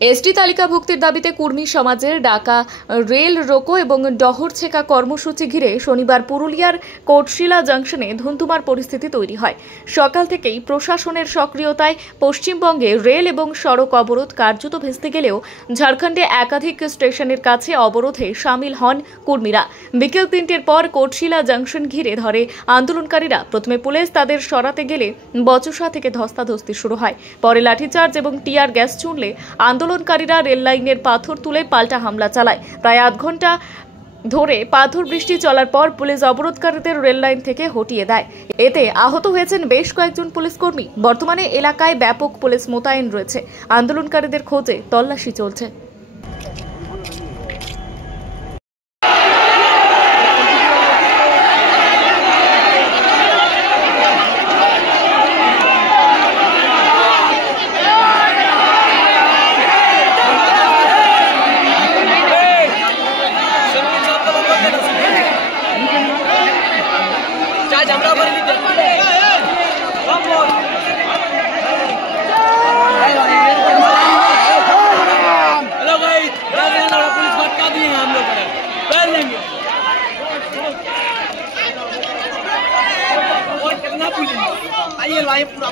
এসটি তালিকাভুক্তির দাবিতে কুর্মী সমাজের ডাকা রেল রোকো এবং ডহর ছেকা কর্মসূচি ঘিরে শনিবার পুরুলিয়ার কোটশিলা জংশনে ধুন্ধুমার পরিস্থিতি তৈরি হয়। সকাল থেকেই প্রশাসনের সক্রিয়তায় পশ্চিমবঙ্গে রেল এবং সড়ক অবরোধ কার্যত ভেস্তে গেলেও ঝাড়খণ্ডে একাধিক স্টেশনের কাছে অবরোধে সামিল হন কর্মীরা। বিকেল 3টের পর কোটশিলা জংশন ঘিরে ধরে আন্দোলনকারীরা। প্রথমে পুলিশ তাদের সরাতে গেলে বচসা থেকে ধস্তাধস্তি শুরু হয়। পরে লাঠিচার্জ এবং টিয়ার গ্যাস ছুড়লে আন্দোলনকারীরা রেল লাইনের পাথর তুলে পাল্টা হামলা চালায়। প্রায় আধ ঘন্টা ধরে পাথর বৃষ্টি চলার পর পুলিশ অবরোধকারীদের রেল লাইন থেকে হটিয়ে দেয়। এতে আহত হয়েছেন বেশ কয়েকজন পুলিশ কর্মী। বর্তমানে এলাকায় ব্যাপক পুলিশ মোতায়েন রয়েছে। আন্দোলনকারীদের খোঁজে তল্লাশি চলছে। आइए भाई पूरा